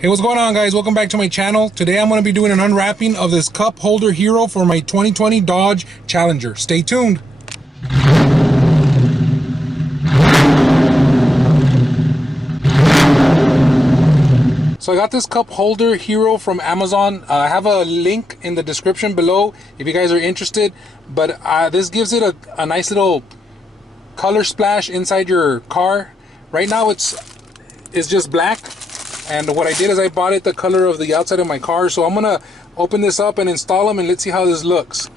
Hey, what's going on, guys? Welcome back to my channel. Today I'm going to be doing an unwrapping of this cup holder hero for my 2020 Dodge Challenger. Stay tuned. So I got this cup holder hero from Amazon. I have a link in the description below if you guys are interested, but this gives it a nice little color splash inside your car. Right now it's just black. And what I did is I bought it the color of the outside of my car. So I'm gonna open this up and install them, and let's see how this looks.